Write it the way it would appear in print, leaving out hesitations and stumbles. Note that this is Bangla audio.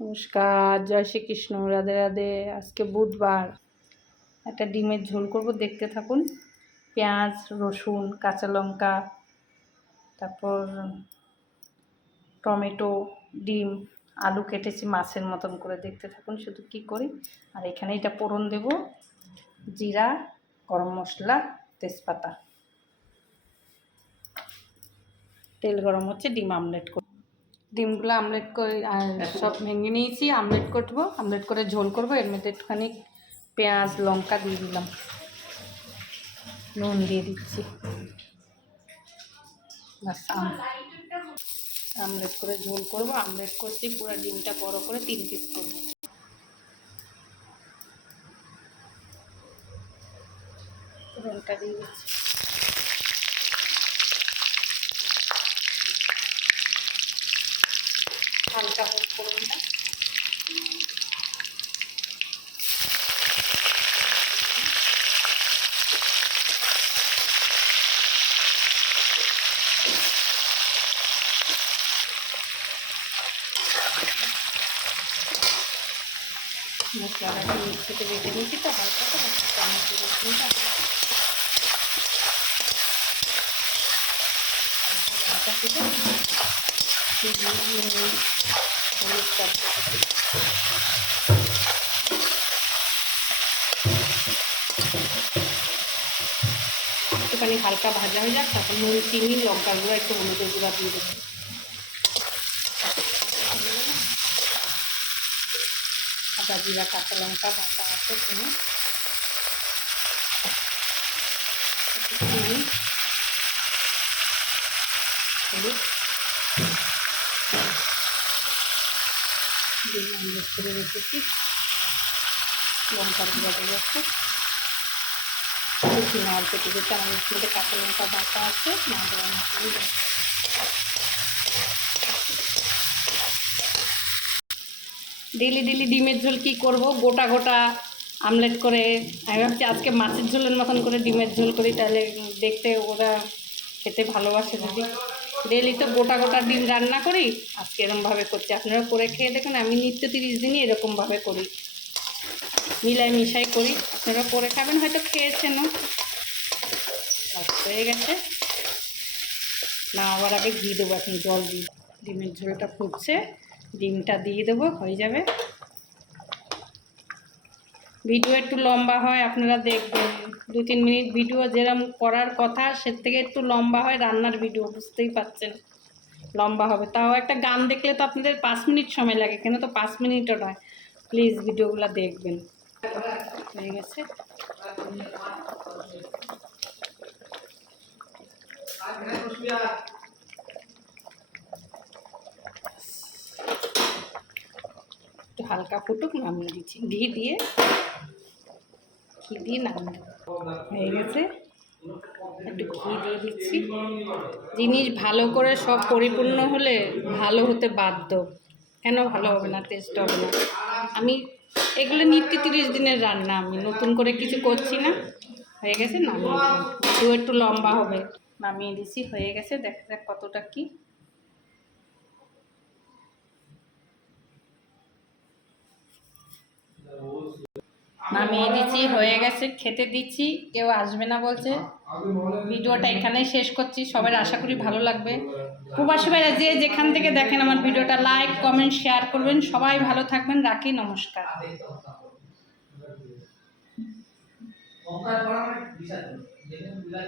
নমস্কার, জয় শ্রীকৃষ্ণ, রাধে রাধে। আজকে বুধবার, একটা ডিমের ঝোল করব, দেখতে থাকুন। পেঁয়াজ, রসুন, কাঁচা লঙ্কা, তারপর টমেটো, ডিম, আলু কেটেছি মাছের মতন করে, দেখতে থাকুন শুধু কি করি। আর এখানে এটা ফোড়ন দেব, জিরা, গরম মশলা, তেজপাতা। তেল গরম হচ্ছে, ডিম আমলেট করব। ডিমগুলো আমলেট করে সব ভেঙে নিয়েছি, আমলেট করবো, আমলেট করে ঝোল করব। এর মধ্যে একটুখানি পেঁয়াজ লঙ্কা দিয়ে দিলাম, নুন দিয়ে দিচ্ছি, বাস। আমলেট করে ঝোল করব। আমলেট করছি, পুরো ডিমটা বড় করে 3 পিস করবো। ফোড়নটা দিয়ে দিচ্ছি, হালকা হোক ফোড়নটা। মশলাটা মিক্সিতে বেটে নিয়েছি তো হালকা করে, টমেটো রসুনটা একটুখানি হালকা ভাজা হয়ে যাক, তারপর নুন, চিনি, লঙ্কা গুঁড়া, একটু হলুদের গুঁড়া দিয়ে দেবো। আদা, জিরা, কাঁচা লঙ্কা বাটা আছে, ধনে, চিনি, হলুদ, ডিম আমলেট করে রেখেছি, লঙ্কার গুঁড়া দেবো একটু, চিনি আর কেটে কেটে আমার মধ্যে কাঁচা লঙ্কা বাটা আছে, না দেওয়া মশলা। ডেলি ডেলি ডিমের ঝোল কী করবো, গোটা গোটা আমলেট করে। আমি ভাবছি আজকে মাছের ঝোলের মতন করে ডিমের ঝোল করি, তাহলে দেখতে ওরা খেতে ভালোবাসে। যদি ডেলি তো গোটা গোটা ডিম রান্না করি, আজকে এরকমভাবে করছি। আপনারা করে খেয়ে দেখুন, আমি নিত্য 30 দিনই এরকমভাবে করি, মিলাই মিশাই করি। আপনারা করে খাবেন, হয়তো খেয়েছেনও। হয়ে গেছে না, আবার আগে ঘি দেবো, এখন জল দিই। ডিমের ঝোলটা ফুটছে, ডিমটা দিয়ে দেবো, হয়ে যাবে। ভিডিও একটু লম্বা হয়, আপনারা দেখবেন। 2-3 মিনিট ভিডিও যেরকম করার কথা, সে থেকে একটু লম্বা হয় রান্নার ভিডিও, বুঝতেই পারছেন লম্বা হবে। তাও একটা গান দেখলে তো আপনাদের 5 মিনিট সময় লাগে, কেন তো 5 মিনিটও নয়। প্লিজ ভিডিওগুলো দেখবেন। হয়ে গেছে, একটু হালকা ফুটুক, নামিয়ে দিচ্ছি। ঘি দিয়ে নামিয়ে হয়ে গেছে। একটু ঘি দিয়ে দিচ্ছি। জিনিস ভালো করে সব পরিপূর্ণ হলে ভালো হতে বাধ্য, কেন ভালো হবে না, টেস্ট হবে না। আমি এগুলো নিত্য 30 দিনের রান্না, আমি নতুন করে কিছু করছি না। হয়ে গেছে, নামিয়ে দিলাম। ভিডিও একটু লম্বা হবে, নামিয়ে দিচ্ছি। হয়ে গেছে, দেখা যাক কতটা কি। নামিয়ে দিচ্ছি, হয়ে গেছে, খেতে দিচ্ছি। কেউ আসবে না বলছে। ভিডিওটা এখানেই শেষ করছি। সবাই আশা করি ভালো লাগবে। প্রবাসী ভাইরা যে যেখান থেকে দেখেন আমার ভিডিওটা, লাইক, কমেন্ট, শেয়ার করবেন। সবাই ভালো থাকবেন, রাখি, নমস্কার।